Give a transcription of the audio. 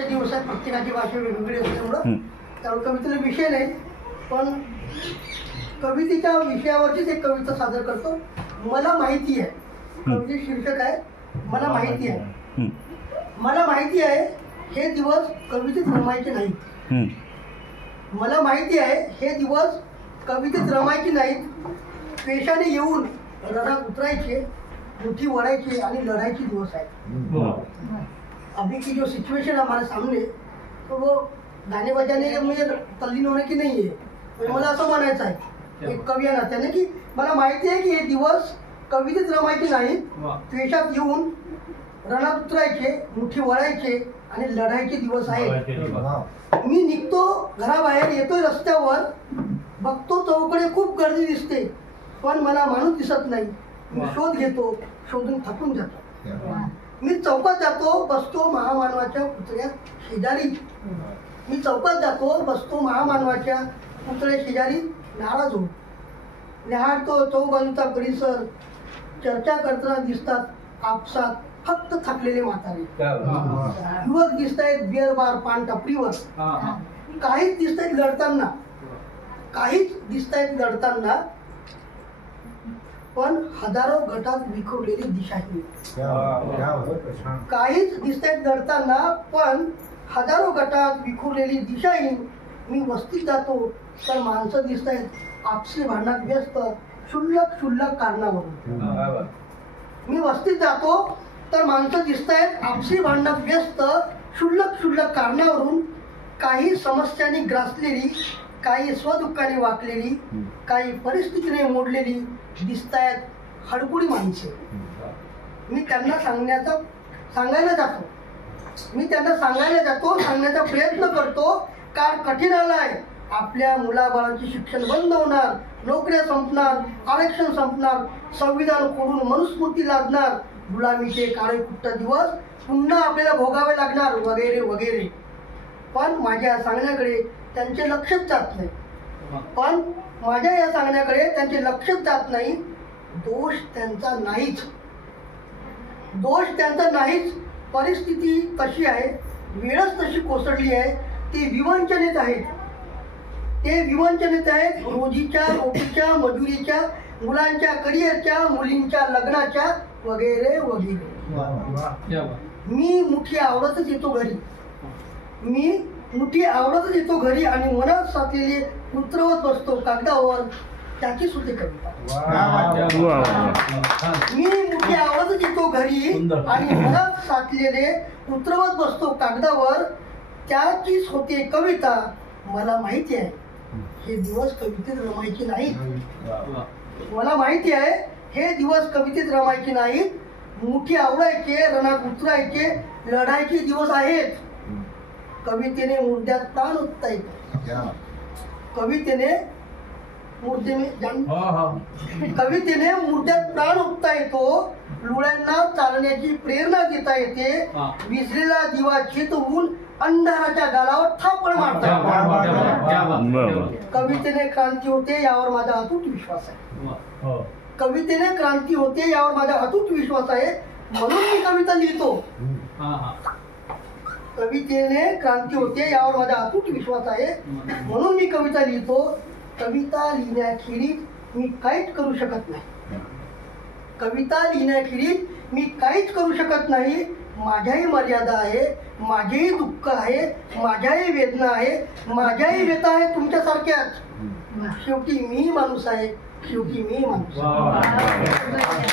आजचे दिवस आहेत, प्रत्येकाची भाषा वेगवेगळी असल्यामुळं त्यामुळे कवितेला विषय नाही, पण कवितेच्या विषयावरचीच एक कविता सादर करतो. मला माहिती आहे, कवितेचे शीर्षक आहे मला माहिती आहे. मला माहिती आहे हे दिवस कवितेत रमायचे नाहीत. मला माहिती आहे हे दिवस कवितेत रमायचे नाहीत. पेशाने येऊन रणात उतरायचे, मुठी वळायचे आणि लढायचे दिवस आहेत. अभी की जो सिचुएशन हमारे सामने, तो वो गाने बजाने में तल्लीन होने की नहीं है. मला असं म्हणायचं आहे एक कवी या नात्याने की मला माहिती आहे की हे दिवस कवितेत रमायचे नाहीत. पेशात येऊन रणात उतरायचे, मुठी वळायचे आणि लढायचे दिवस आहेत. मी निघतो घराबाहेर, येतोय रस्त्यावर, बघतो चौकडे खूप गर्दी दिसते, पण मला माणूस दिसत नाही. मी शोध घेतो, शोधून थकून जातो. मी चौकात जातो, बसतो महामानवाच्या पुतळ्यात शेजारी. मी चौकात जातो, बसतो महामानवाच्या पुतळ्या शेजारी नाराज होऊन. निहाळतो चौबाजूचा परिसर, चर्चा करताना दिसतात आपसात फक्त थकलेले म्हातारे. युवक दिसत आहेत बिअर बार पान टपरीवर, काहीच दिसत आहेत लढताना, काहीच दिसत आहेत लढताना, पण हजारो गटात विखुरलेली दिशाहीन. काहीच दिसत आहेत लढताना, पण हजारो गटात विखुरलेली दिशाहीन. मी वस्तीत जातो तर माणसं दिसत आहेत आपसी भांडणात व्यस्त, क्षुल्लक क्षुल्लक कारणावरून. मी वस्तीत जातो तर माणसं दिसत आहेत आपसी भांडणात व्यस्त, क्षुल्लक क्षुल्लक कारणावरून. काही समस्यांनी ग्रासलेली, काही स्वदुःखाने वाकलेली, काही परिस्थितीने मोडलेली दिसत आहेत हडकुडी माणसे. मी त्यांना सांगायला जातो, सांगण्याचा प्रयत्न करतो. काळ कठीण आलाय, आपल्या मुलाबाळांचे शिक्षण बंद होणार, नोकऱ्या संपणार, आरक्षण संपणार, संविधान कोडून मनुस्मृती लादणार, गुलामीचे काळे कुट्ट दिवस पुन्हा आपल्याला भोगावे लागणार, वगैरे वगैरे. पण माझ्या सांगण्याकडे त्यांचे लक्षच जात नाही. दोष त्यांचा नाहीच. परिस्थिती तशी आहे, वेळच तशी कोसळली आहे. ते विवंचनेत आहेत. रोजीच्या, रोटीच्या, मजुरीच्या, मुलांच्या करिअरच्या, मुलींच्या लग्नाच्या, वगैरे वगैरे. मी मुठी आवडतच येतो घरी आणि मनात साचलेले उतरवत बसतो कागदावर त्याची सुद्धा कविता. मी मुठी आवडतच येतो घरी आणि मनात साचलेले उतरवत बसतो कागदावर त्याचीच होते कविता. मला माहिती आहे हे दिवस कवितेत रमायचे नाहीत. मला माहिती आहे हे दिवस कवितेत रमायचे नाहीत. मुठी आवडायचे, रणात उतरायचे, लढायचे दिवस आहेत. कवितेने मुर्द्यात प्राण ओतता येतो. कवितेने मुर्द्यात प्राण ओतता येतो. डोळ्यांना चालण्याची प्रेरणा देता येते. विसरेला दिवा चेतवून अंधाराच्या गालावर थापड मारतात. कवितेने क्रांती होते यावर माझा अतूट विश्वास आहे. कवितेने क्रांती होते यावर माझा अतूट विश्वास आहे, म्हणून मी कविता लिहितो. कवितेने क्रांती होते यावर माझा अतूट विश्वास आहे, म्हणून मी कविता लिहितो. कविता लिहिण्याखेरीज मी काहीच करू शकत नाही. माझ्याही मर्यादा आहे, माझेही दुःख आहे, माझ्याही वेदना आहे, माझ्याही व्यथा आहे तुमच्यासारख्याच. शेवटी मी माणूस आहे.